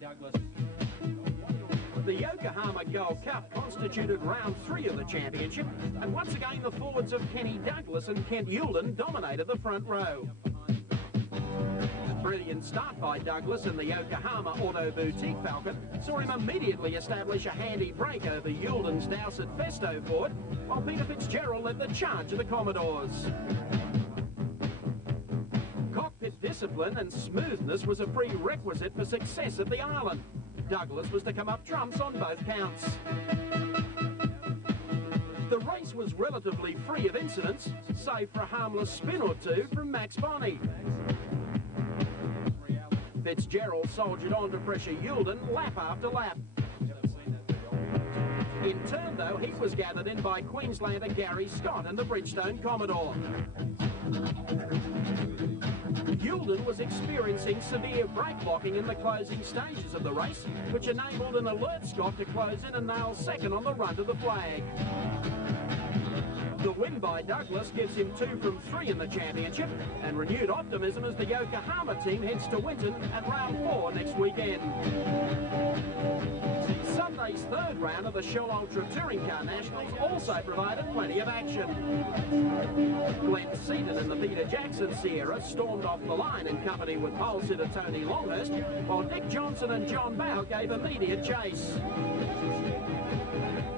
Douglas. The Yokohama Gold Cup constituted round 3 of the championship, and once again the forwards of Kenny Douglas and Kent Youlden dominated the front row. Brilliant start by Douglas in the Yokohama Auto Boutique Falcon saw him immediately establish a handy break over Youlden's Dowsett Festo Ford, while Peter Fitzgerald led the charge of the Commodores. Cockpit discipline and smoothness was a prerequisite for success at the island. Douglas was to come up trumps on both counts. The race was relatively free of incidents, save for a harmless spin or two from Max Bonney. Fitzgerald soldiered on to pressure Youlden lap after lap. In turn, though, he was gathered in by Queenslander Gary Scott and the Bridgestone Commodore. Youlden was experiencing severe brake locking in the closing stages of the race, which enabled an alert Scott to close in and nail second on the run to the flag. The win by Douglas gives him 2 from 3 in the championship, and renewed optimism as the Yokohama team heads to Winton at round 4 next weekend. Sunday's 3rd round of the Shell Ultra Touring Car Nationals also provided plenty of action. Glenn Seaton and the Peter Jackson Sierra stormed off the line in company with pole sitter Tony Longhurst, while Dick Johnson and John Bowe gave immediate chase.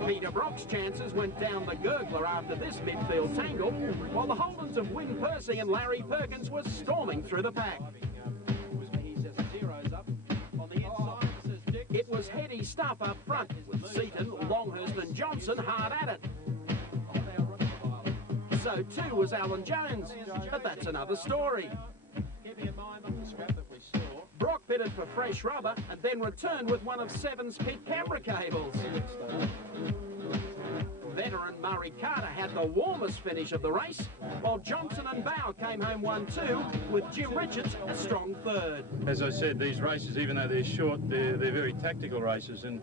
Peter Brock's chances went down the gurgler after this midfield tangle, while the Holdens of Wyn Percy and Larry Perkins were storming through the pack. It was heady stuff up front, with Seaton, Longhurst and Johnson hard at it. So too was Alan Jones, but that's another story. Brock pitted for fresh rubber and then returned with one of Seven's pit camera cables. Veteran Murray Carter had the warmest finish of the race, while Johnson and Bowe came home 1-2, with Jim Richards a strong 3rd. As I said, these races, even though they're short, they're very tactical races, and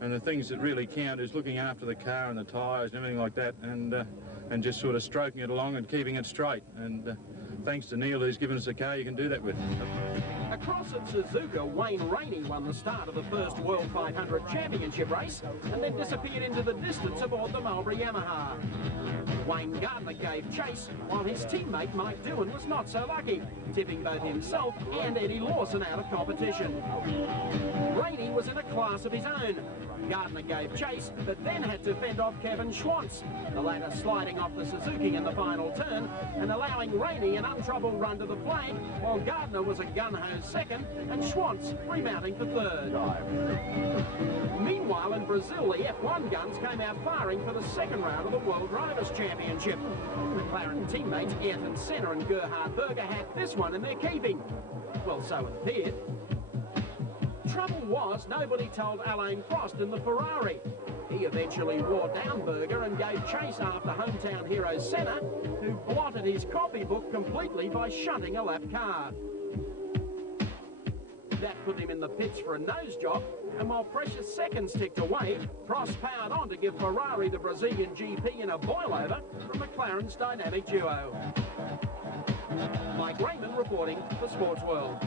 the things that really count is looking after the car and the tyres and everything like that, and just sort of stroking it along and keeping it straight. And thanks to Neil, who's given us a car you can do that with. Across at Suzuka, Wayne Rainey won the start of the first World 500 Championship race and then disappeared into the distance aboard the Mulberry Yamaha. Wayne Gardner gave chase, while his teammate Mike Doohan was not so lucky, tipping both himself and Eddie Lawson out of competition. Rainey was in a class of his own. Gardner gave chase, but then had to fend off Kevin Schwantz, the latter sliding off the Suzuki in the final turn and allowing Rainey an untroubled run to the flag, while Gardner was a gun-ho 2nd and Schwantz remounting for 3rd. Meanwhile, in Brazil, the F1 guns came out firing for the 2nd round of the World Drivers' Championship. McLaren teammates Ayrton Senna and Gerhard Berger had this one in their keeping. Well, so it appeared. Trouble was, nobody told Alain Prost in the Ferrari. He eventually wore down Berger and gave chase after hometown hero Senna, who blotted his copybook completely by shunting a lap car. That put him in the pits for a nose job, and while precious seconds ticked away, Prost powered on to give Ferrari the Brazilian GP in a boil-over from McLaren's dynamic duo. Mike Raymond reporting for Sportsworld.